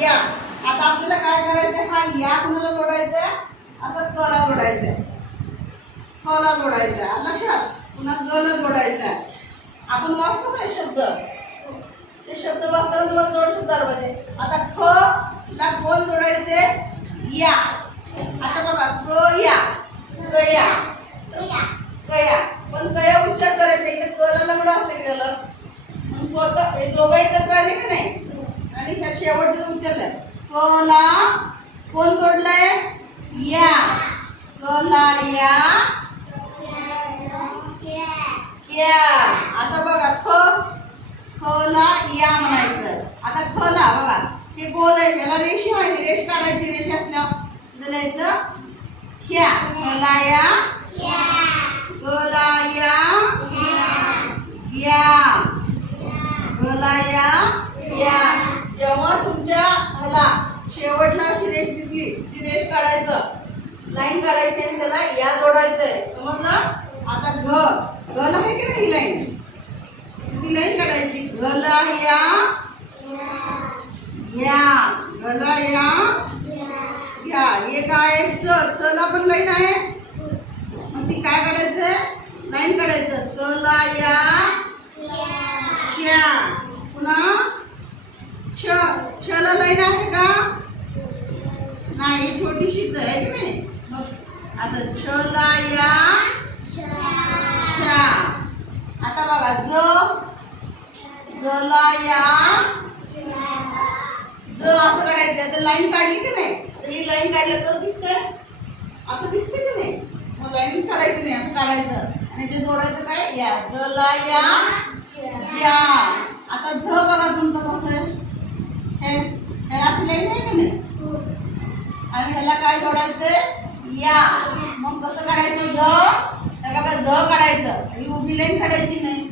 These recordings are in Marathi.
या. आता आपल्याला काय करायचंय, हा या कुणाला जोडायचा आहे, असं क ला जोडायचं आहे, ख ला जोडायचं आहे. लक्षात, पुन्हा ग ला जोडायचं आहे. आपण वाचतो ना शब्द, ते शब्द वाचताना तुम्हाला जोड शब्द आला पाहिजे. आता ख ला कोण जोडायचे, या. आता बघा क या, गया, गया. पण गया उच्चार करायचा, इथे क ला लंगडं असते गेलेलं म्हणून कोचं हे दोघं एकत्र आले की नाही. आणि ह्या शेवटचं उच्चार आहे, क ला कोण जोडलंय, या. क ला या, क्या. आता बघा ख ला या म्हणायचं. आता ख ला बघा हे गोल आहे, याला रेष आहे, रेष काढायची. रेष असल्यावर लिहायचं ख्या. ख ला या, ग ला या, या. ग ला या, या. जेव्हा तुमच्या ह्याला शेवटला अशी रेष दिसली, ती रेष काढायचं, लाईन काढायची आणि त्याला या जोडायचंय. समजलं. आता घ ला आहे की नाही, ही लाईन, ती लाईन काढायची. घ ला या, घ्या. घ ला या, घ्या. हे काय, च ला पण लाईन आहे, मग ती काय काढायचं, लाईन काढायचं. च ला या, च्या. पुन्हा छ ला लाईन आहे का, नाही, छोटीशीच आहे की नाही. मग आता छ ला या, शा. आता बघा ज ला या, ज असं काढायचं. आता लाईन काढली की नाही, ही लाईन काढलं तर दिसतंय, असं दिसते की नाही. मग लाईनच काढायची नाही, असं काढायचं आणि ते जोडायचं काय, या. ज ला या, या. आता झ बघा तुमचं कसं आहे, ह्याला अशी लाईन आहे की नाही, आणि ह्याला काय जोडायचंय, या. मग कसं काढायचं, हे बघा झ काढायचं, ही उभी लाईन काढायची नाही.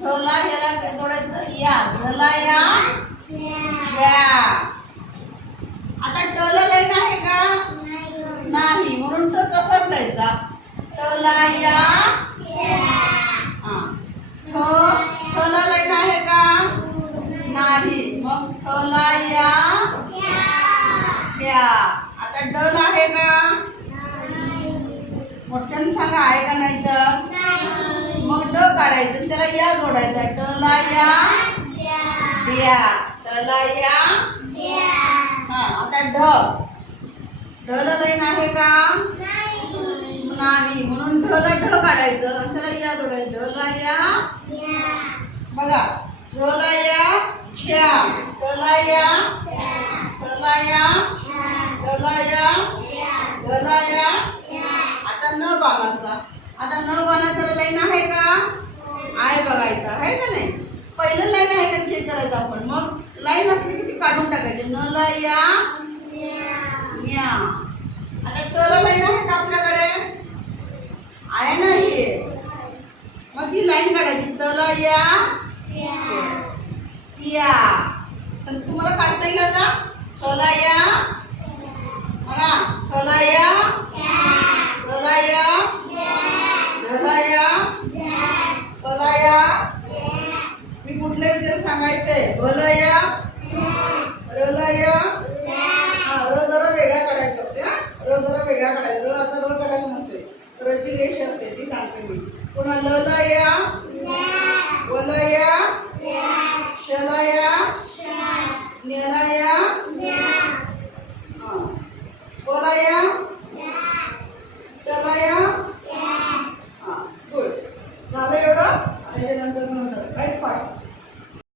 झ ला ह्याला जोडायचं, या. झ ला या, झ्या. आता ट ला लाईन आहे का, नाही, म्हणून ट तसाच लिहायचा. ट ला या, ठ ला लाईन आहे का, नाही, मग ठ ला या, क्या. आता ड ला आहे का, मोठ्यानं सांगा, आहे का, नाही तर मग ड काढायचं, त्याला या जोडायचा. ट ला या, द्या. ट ला या, हा. आता ढ ला लाईन आहे का, नाही, म्हणून ढ ला ढ काढायचं आणि त्याला या जोडायचं. ढ ला या, बघा झ ला या, झ्या. ट ला या, ट ला या, ट ला या, ढ ला या. आता न बाणाचा, आता न बाणाचा लाईन आहे का, आहे, बघायचं आहे का नाही. पहिलं लाईन आहे का चेक करायचं आपण, मग लाईन असली की ती काढून टाकायची. न ला या, या. आता ट ला लाईन आहे का आपल्याकडे, आहे नाही, मग ती लाईन काढायची. त ला या, त्या. तर तुम्हाला काढता येईल आता. थ ला या, बघा, थ ला या, ग ला या, ध ला या, क ला या. मी कुठल्या विचार सांगायचंय, भ ला या, र ला या, हा. र जरा वेगळा काढायचा असते, हा. र जरा वेगळा काढायचा, र असा र काढायचा नसते, र ची रेष असते, ती सांगते मी. पुन्हा ल ला या, व ला या, श ला या, न्य ला या, प ला या, ट ला या, हा. गुड. झालं एवढं. त्याच्यानंतर राईट फास्ट.